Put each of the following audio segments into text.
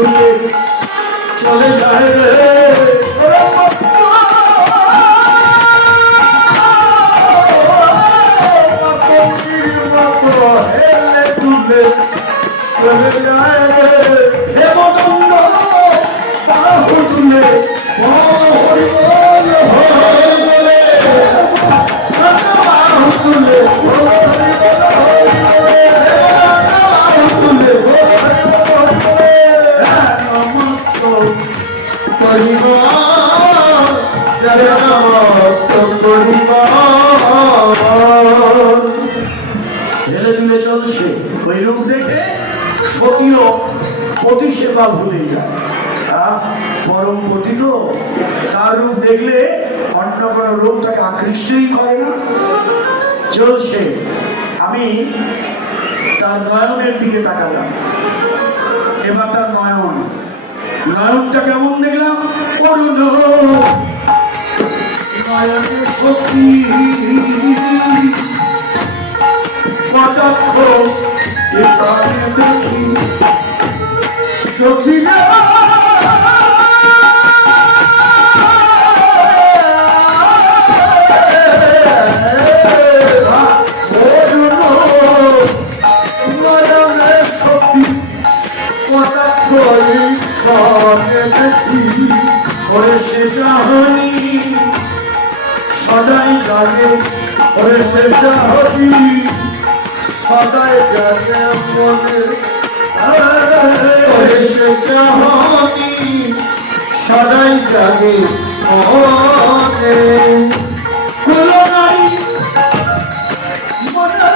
তুলে চলে যায় রে হেলে তুলে চলে যায় রে হেমদণ্ড বাহু তুলে হরি বল হরি বলে বাহু তুলে হরি বল হরি বলে বাহু তুলে নমস্ত করিব জয় নমস্ত করিব ঢেলে তুলে চলছে ওই রূপ দেখে সতীও পতি সেবা ভুলে যায়। পরম পতি তো তার রূপ দেখলে অন্য কোনো রূপ তাকে আকৃষ্টই করে না। চলছে আমি তার নয়নের দিকে তাকালাম, এবার তার নয়নটা কেমন দেখলাম, করুণ নয়নের সখী কটাক্ষ এখানে দেখি সখী নয়নের সখী কটাক্ষ এখানে দেখি ওরে সে চাহনি সদাই জাগে ওরে সে চাহনি সদাই জাগে মনে ওরে সে চাহনি সদাই জাগে মনে কুলো নাই মনে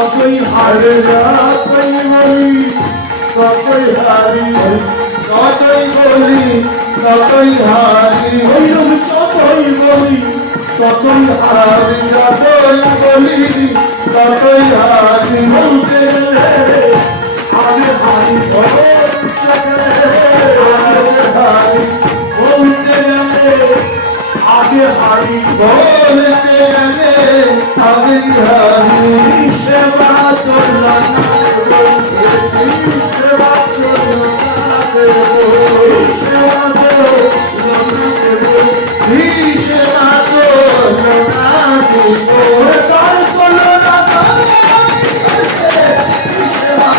ততই আরে যতই বলি ততই হারি, যতই বলি ততই হারি, ওইরকম যতই বলি ততই হারি যতই বলি ততই হারি, বলতে গেলে আগে হারি, হারি বলতে গেলে আগে হারি, বলতে গেলে আমি হারি, সেবা চলল না সেবা চলো না সেবা চলল না সেবা চলো না তার চলল না সেবা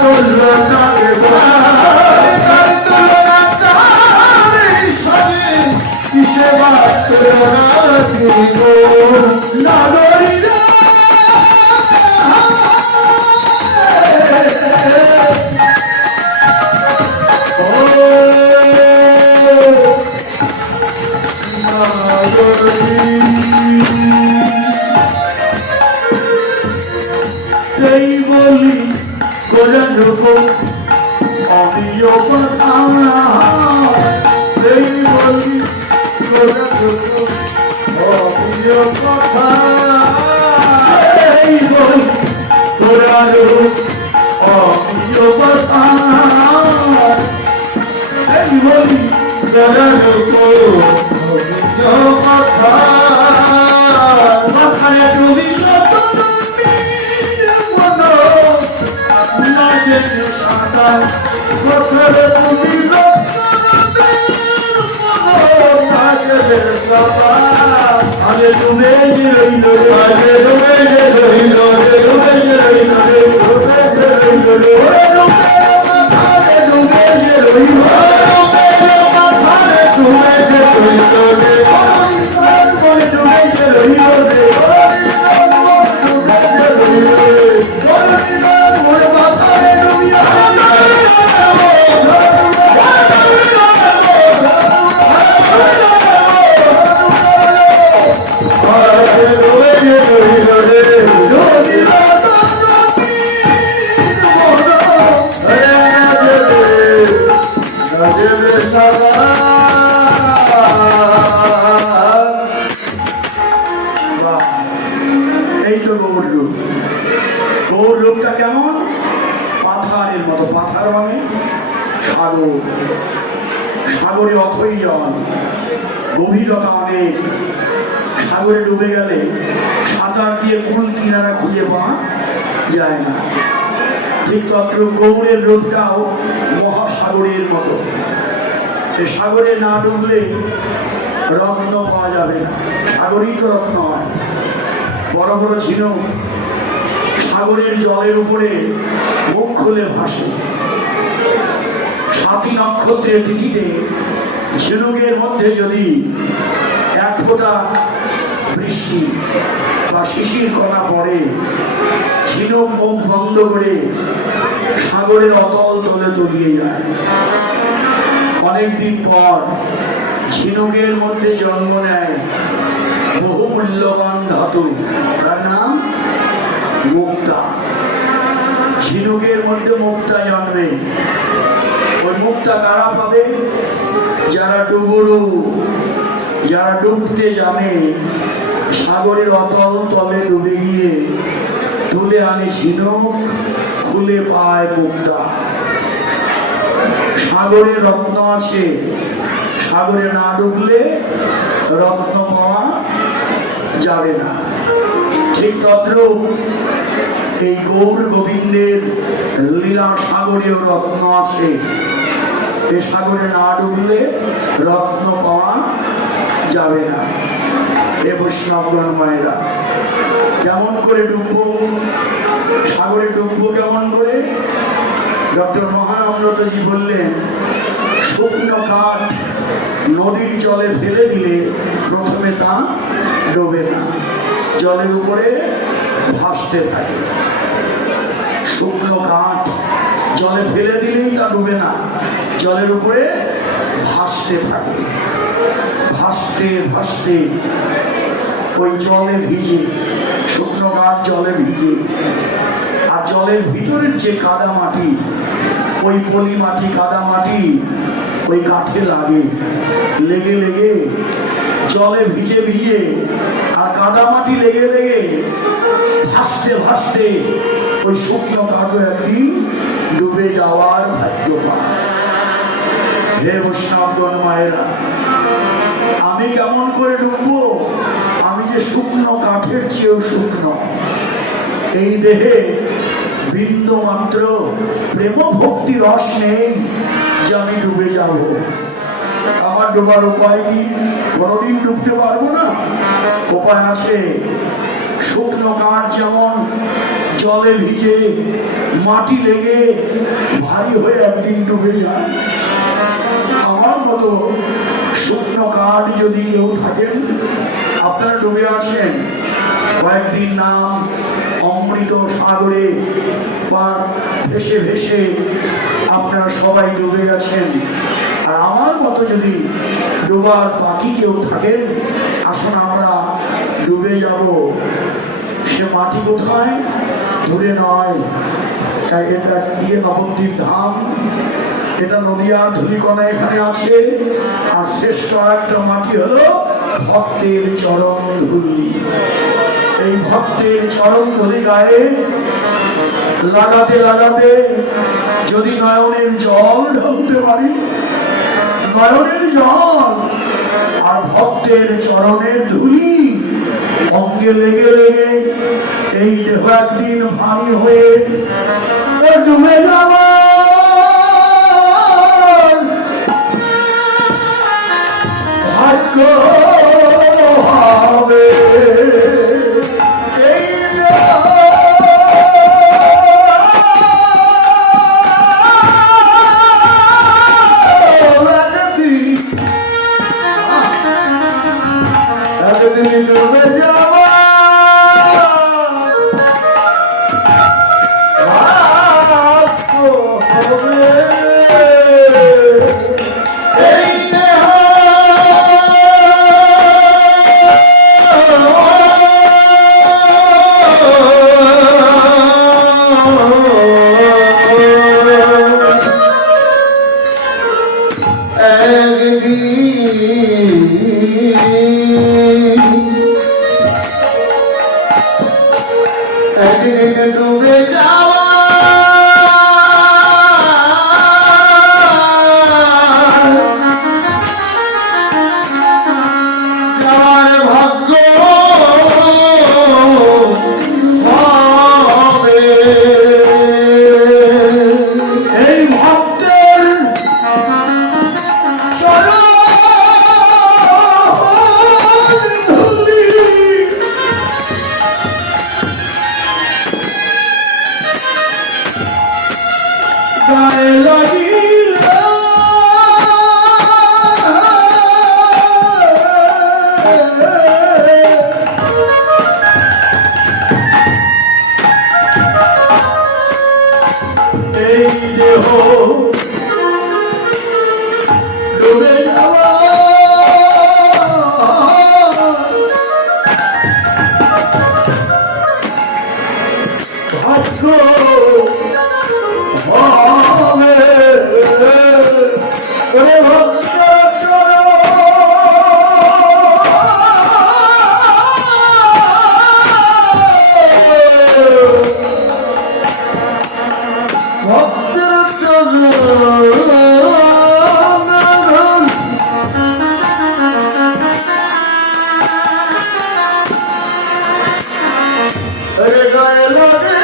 চলল না নাগরিক সেই বলি করে ঢুক আমিও কথা সেই বলি করে ঢুক আমিও কথা সেই বলি করে ঢুক আমিও কথা সেই বলি মাথায় ডুবিল সাঁতার পথরে তুমি আগে ডুবে রইল আগে ডুবে যে রইল রে, ডুবে রইল রে ডুবে যে রইল রে, মাথায় ডুবে রইল মাথারে ডুবে যে রইল রে, বলে ডুবে রইল রে ডুবে যে রইল রে, ওরে মাথায় ডুবিয়া আগে ডুবে যে রইল রে, এই তো গৌর রূপ। গৌর রূপটা কেমন? পাথারের মতো। পাথার মানে সাগর, সাগরে অথই জল, গভীরতা অনেক। সাগরে ডুবে গেলে সাঁতার দিয়ে কুল কিনারা খুঁজে পাওয়া যায় না। ঠিক তত্র গৌরের রূপটাও মহাসাগরের মতো। এ সাগরে না ডুবলে রত্ন পাওয়া যাবে না। সাগরই তো রত্ন হয়। বড় বড় ঝিনুক সাগরের জলের উপরে মুখ খুলে ভাসে। সাতী নক্ষত্রের তিথিতে ঝিনুকের মধ্যে যদি এক ফোঁটা বৃষ্টি বা শিশির কণা পড়ে, ঝিনুক মুখ বন্ধ করে সাগরের অতল তলে তলিয়ে যায়। অনেকদিন পর ঝিনুকের মধ্যে জন্ম নেয় বহু মূল্যবান ধাতু, তার নাম মুক্তা। ঝিনুকের মধ্যে মুক্তা জন্মে। ওই মুক্তা কারা পাবে? যারা ডুবুরু, যারা ডুবতে জানে, সাগরের অতল তলে ডুবে গিয়ে তুলে আনে ঝিনুক, খুলে পায় মুক্তা। সাগরে রত্ন আছে, সাগরে না ডুবলে রত্ন পাওয়া যাবে না। ঠিক তদ্রূপ এই গৌর গোবিন্দের লীলা সাগরেও রত্ন আছে। এ সাগরে না ডুবলে রত্ন পাওয়া যাবে না। এ বৈষ্ণবগণ মায়েরা, কেমন করে ডুববো? সাগরে ডুববো কেমন করে? ডক্টর মহানন্দজি বললেন, শুকনো কাঠ নদীর জলে ফেলে দিলে প্রথমে তা ডোবে না, জলের উপরে ভাসতে থাকে। শুকনো কাঠ জলে ফেলে দিলেই তা ডুবে না, জলের উপরে ভাসতে থাকে। ভাসতে ভাসতে ওই জলে ভিজে, শুকনো কাঠ জলে ভিজে, আর জলের ভিতরের যে কাদা মাটি, ওই পলি মাটি কাদা মাটি ওই কাঠে লাগে, লেগে লেগে জলে ভিজে ভিজে আর কাদা মাটি লেগে লেগে ভাসতে ভাসতে ওই শুকনো কাঠও একদিন ডুবে যাওয়ার ভাগ্য পায়। হে বৈষ্ণবগণ মায়েরা, আমি কেমন করে ডুববো? আমি যে শুকনো কাঠের চেয়েও শুকনো, এই দেহে বিন্দু মাত্র প্রেম ভক্তি রস নেই যে আমি ডুবে যাব। আমার ডোবার উপায় কি? কোনোদিন ডুবতে পারবো না। উপায় আছে। শুকনো কাঠ যেমন জলে ভিজে মাটি লেগে ভারী হয়ে একদিন ডুবে যায়, আমার মতো শুকনো কাঠ যদি কেউ থাকেন, আপনারা ডুবে আসেন, কয়েকদিন নাম অমৃত সাগরে বা ভেসে ভেসে আপনারা সবাই ডুবে গেছেন। আর আমার মতো যদি ডুবার বাকি কেউ থাকেন, আসুন আমরা ডুবে যাব। সে মাটি কোথায়? দূরে নয়, এটা গিয়ে নবদ্বীপ ধাম, এটা নদিয়ার ধুলিকণা এখানে আছে। আর শ্রেষ্ঠ একটা মাটি হলো ভক্তের চরণ ধুলি। এই ভক্তের চরণ ধুলি গায়ে লাগাতে লাগাতে যদি নয়নের জল ঢালতে পারি, নয়নের জল আর ভক্তের চরণের ধুলি অঙ্গে লেগে লেগে এই দেহ একদিন ভারী হয়ে ডুবে যাব। ভাগ্য হবে এই একদিন ডুবে যাব। একদিন ডুবে যাওয়া যাওয়ার ভাগ্য হবে এই ভক্তের চরণ ধুলি। গায়ে লাগিল এই দেহ ডুবে যাওয়া ভাগ্য হবে। ওরে ভক্তের চরণ ভক্তের চরণ রে গায়ে লাগে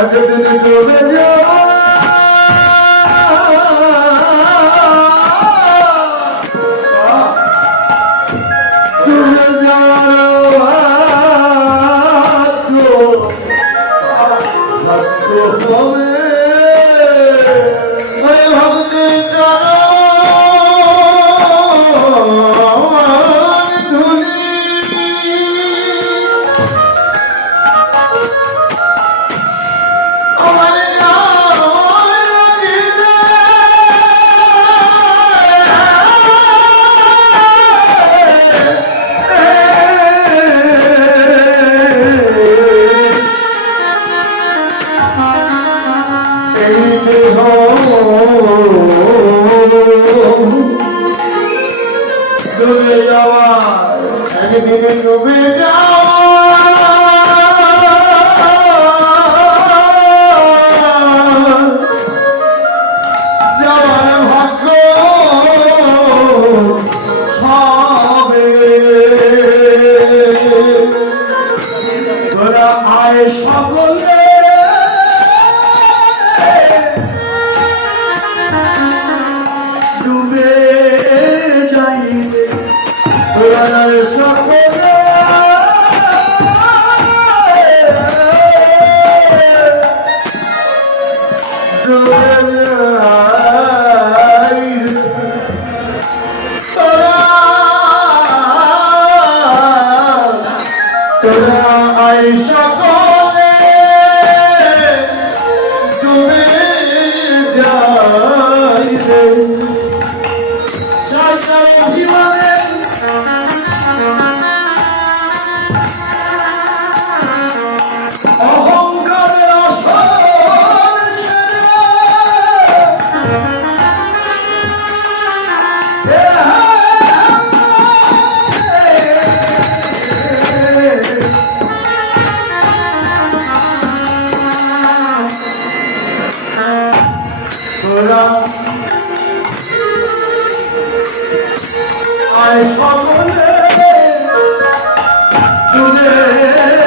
একদিন ডুবে যাব। ডুবে যাওয়ার ভাগ্য ভাগ্য হবে ওরে ভক্তি চরণ ধুলি আমার গায়ে লাগিলে এই দেহ ডুবে যাওয়ার একদিন ডুবে যাওয়ার ভাগ্য হবে তোরা আয় সকলে ডুবে যাইবে তোরা সকলে তোরা আই সকলে ডুবে যাইবে যার যার অভিমানে অহংকারের আসর তোরা আয় সকলে ডুবে যাইবে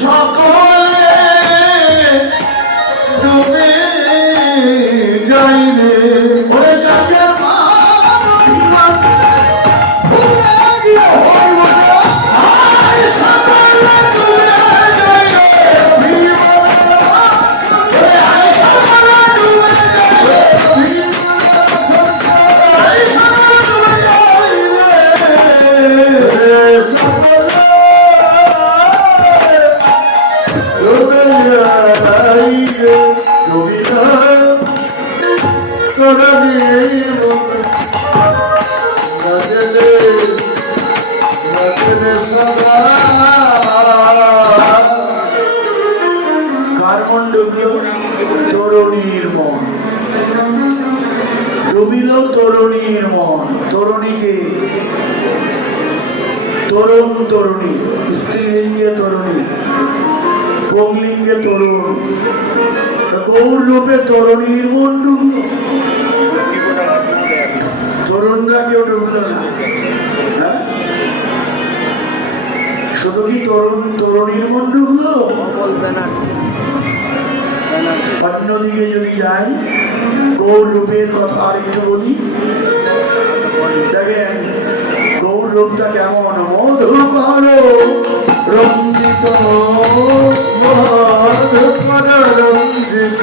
সকলে ডুবে যাইবে ওরে জাতীয় মান ভুলে গিয়ে হইব আয় সকলে ডুবে যাইবে আয় সকলে ডুবে যাইবে আয় সকলে ডুবে কার মন ডুবল তরুণীর মন ডুবিল তরুণীর মন তরুণীকে তরুণ তরুণী স্ত্রীলিঙ্গে তরুণী পুংলিঙ্গে তরুণ গৌর রূপে তরুণীর মন ডুবল তরুণরা কেউ ডুবল না হ্যাঁ? শুধু কি তরুণীর মন ডুবলো অন্যদিকে যদি যাই গৌর রূপের কথা আর একটু বলি দেখেন গৌর রূপটা কেমন মধুকর রঞ্জিত মধুকর রঞ্জিত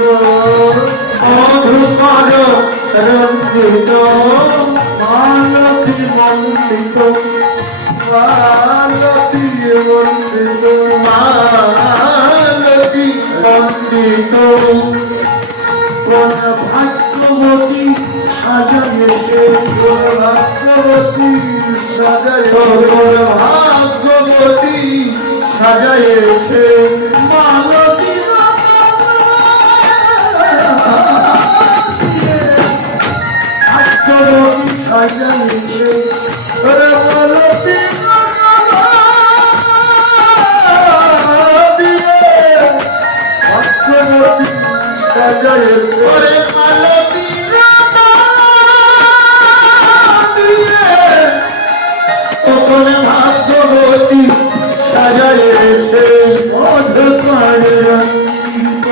মধুকর রঞ্জিত মালতী মন্ডিত মালতী বন্দিত মালতী বন্দিত কোন ভাগ্যবতী সাজাইয়েছে ভাগ্যবতী সাজায় ভাগ্যবতী সাজাইছে মালতী ভাগ্যবতী সাজাইয়েছে মালতী দিয়ে ভাগ্যবতী সাজায়েছে ওরে মালতী ওখানে ভাগ্যবতী সাজায়েছে অন্ধকার রঞ্জিত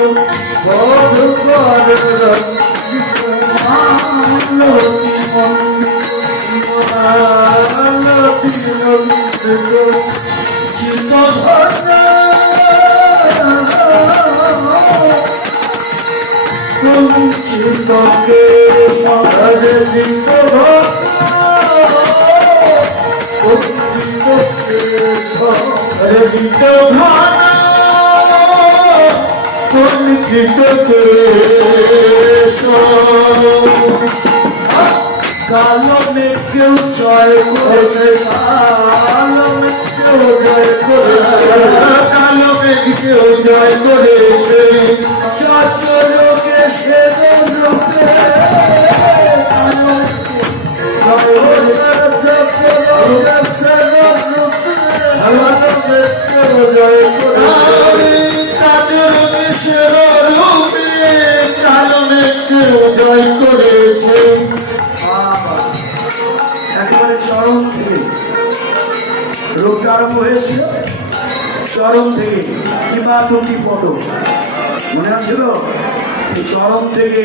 অন্ধকার রঞ্জিত মালতী মালতী মন্দির চিত্তভাবনা চিত্তকে সারে দিত সারে দিত ভানা চিত্তকে কালো মেঘ কেউ জয় করেছে কালো মেঘ কেউ জয় করেছে কালো মেঘ কেউ জয় করেছে চচরকে সে রূপে কালো জয় করেছে একেবারে চরম থেকে রোগটা আরম্ভ হয়েছিল চরম থেকে কিংবা দুটি পদ মনে আছিল এই চরম থেকে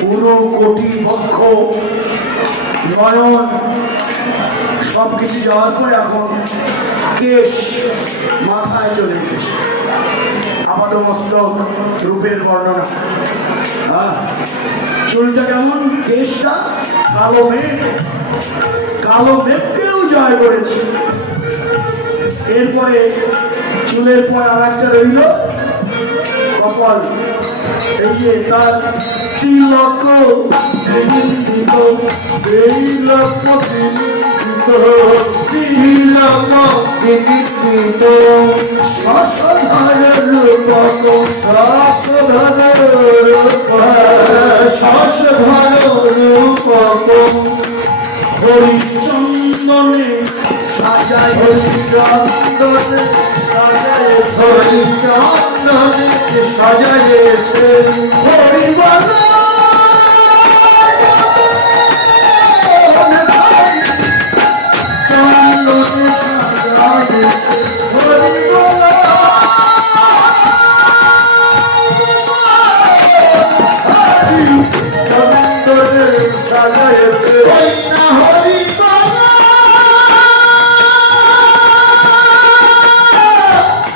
পুরো কোটি পক্ষ নয়ন সব কিছু যাওয়ার পরে এখন কেশ মাথায় চলে এসেছে আপাত মস্তক রূপের বর্ণনা হ্যাঁ চুলটা কেমন কেশটা কালো মেঘকেও জয় করেছে এরপরে চুলের পর আর একটা রইল কপাল এই যে তার তিলক বিনিন্দিত তিলক তিলক বিনিন্দিত শ্বাসধারের রূপক শ্বাসধারের রূপক হরিচন্দনে সাজায় হরিচন্দনে সাজায় হরিচন্দনে সাজায়েছে হরিবল চন্দনে সাজায়েছে হরিবল চন্দনে সাজায়েছে না হরিবল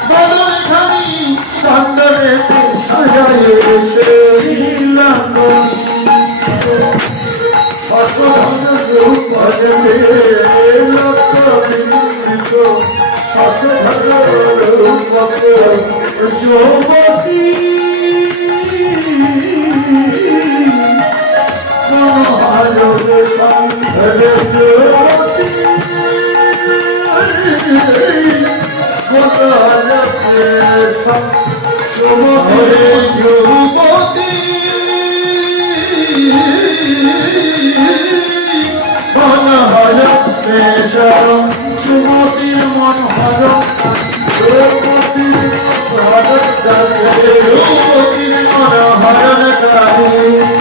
বদনখানি চন্দনে সাজায়েছে যুবতী যুবতী সুমতির মন হর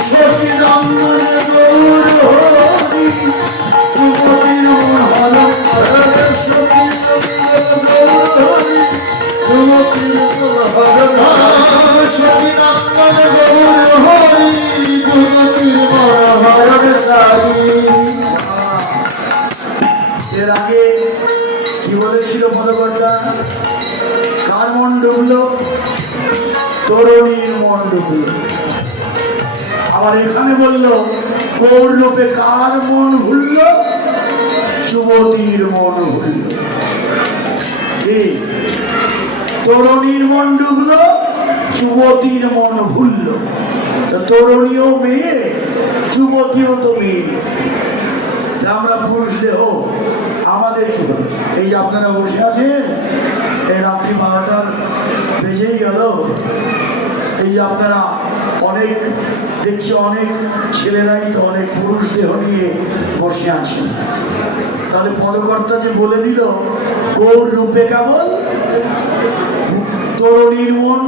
শশীরঙ্গনের গৌর হরি সুমতির মন হর সুমতির হরণ সতীনন্দন গৌর হরি সুমতির হরণ সারি এর আগে কি বলেছিল পদকর্তা কার মন ডুবলো তরুণীর মন ডুবলো আবার এখানে বললো গৌর লোপে কার মন ভুলল যুবতীর মন ভুলল কি তরুণীর মন ডুবলো যুবতীর মন ভুলল তো তরুণীও মেয়ে যুবতীও তো মেয়ে তা আমরা পুরুষ দেহ আমাদের কি হবে এই যে আপনারা বসে আছেন এই রাত্রি 12টা বেজেই গেল এই যে আপনারা অনেক দেখছি অনেক ছেলেরাই তো অনেক পুরুষ দেহ নিয়ে বসে আছেন তাহলে পদকর্তা যে বলে দিল গৌর রূপে কেবল তরুণীর মন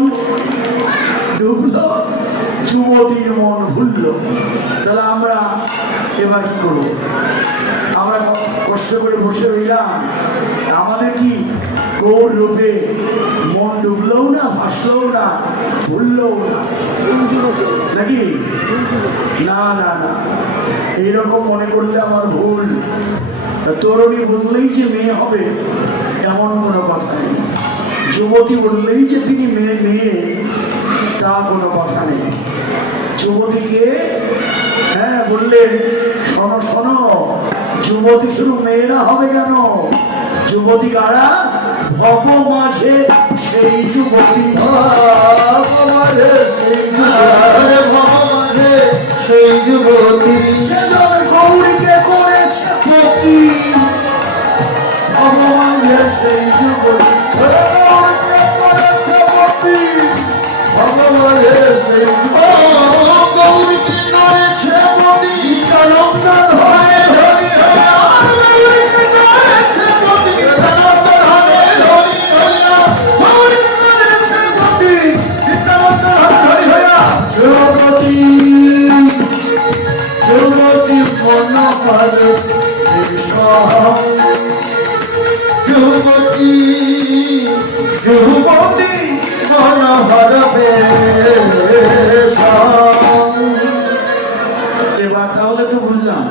ডুবল, যুবতীর মন ভুলল। তাহলে আমরা এবার কি করবো? আমরা কষ্ট করে বসে রইলাম, আমাদের কি গৌর রূপে মন ডুবলেও না, ভাসলেও না, ভুললেও না, নাকি? না না না, এইরকম মনে করলে আমার ভুল। তরুণী বললেই যে মেয়ে হবে এমন কোনো কথা নেই, যুবতী বললেই যে তিনি মেয়ে মেয়ে তা কোনো কথা নেই। যুবতীকে হ্যাঁ বললে শোনো শোনো, যুবতী শুধু মেয়েরা হবে কেন? যুবতী কারা? ভব মাঝে সেই যুবতী, ভব মাঝে সেই যুবতী, ভব মাঝে সেই যুবতী, গৌরীকে করেছে পতি। ভব মাঝে সেই যুবতী, গৌরীকে করেছে পতি। ভব মাঝে সেই গৌরীকে করেছে পতি, নিত্যানন্দ হয়ে ধরি হইয়া, গৌরীকে করেছে পতি, নিত্যানন্দ হয়ে ধরি হইয়া, গৌরীকে করেছে পতি, নিত্যানন্দ হয়ে ধরি হইয়া, যুবতী যুবতী মন ভালো যুবতী, যুবতী মন হারবে। এবার তাহলে তো বুঝলাম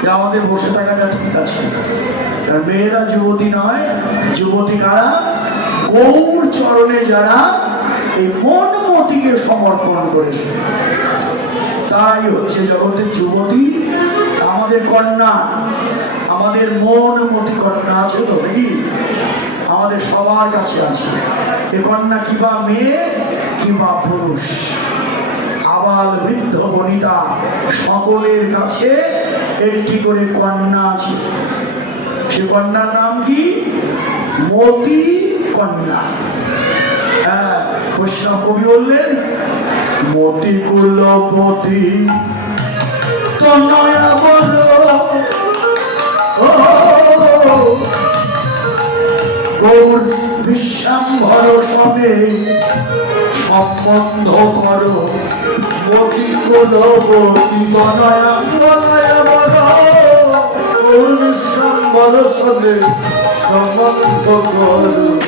যে আমাদের বসে থাকাটা ঠিক আছে, কারণ মেয়েরা যুবতী নয়, যুবতী কারা? গৌর চরণে যারা এই মন মতিকে সমর্পণ করেছে, তাই হচ্ছে জগতের যুবতী। আমাদের কন্যা, আমাদের মন মতি কন্যা আছে তো নাকি? আমাদের সবার কাছে আছে এ কন্যা, কিবা মেয়ে কিবা পুরুষ, আবাল বৃদ্ধ বনিতা সকলের কাছে একটি করে কন্যা আছে। সে কন্যার নাম কি? মতি কন্যা। হ্যাঁ, বৈষ্ণব কবি বললেন, মতি কুলপতি তনয়া বল, গৌর বিশ্বাম্ভর সনে সম্বন্ধ করো, মতি কুলপতি তনয়া তনয়া বল, গৌর বিশ্বাম্বর সনে সম্বন্ধ করো।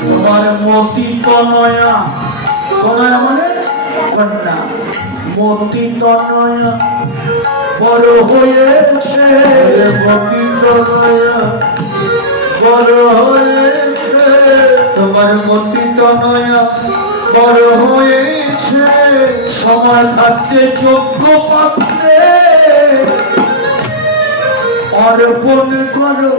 তোমার মতি তনয়া, তনয়া মানে কন্যা, মতি তনয়া বড় হয়েছে, মতি তনয়া বড় হয়েছে, তোমার মতি তনয়া বড় হয়েছে, সময় থাকতে যোগ্য পাত্রে অর্পণ করো,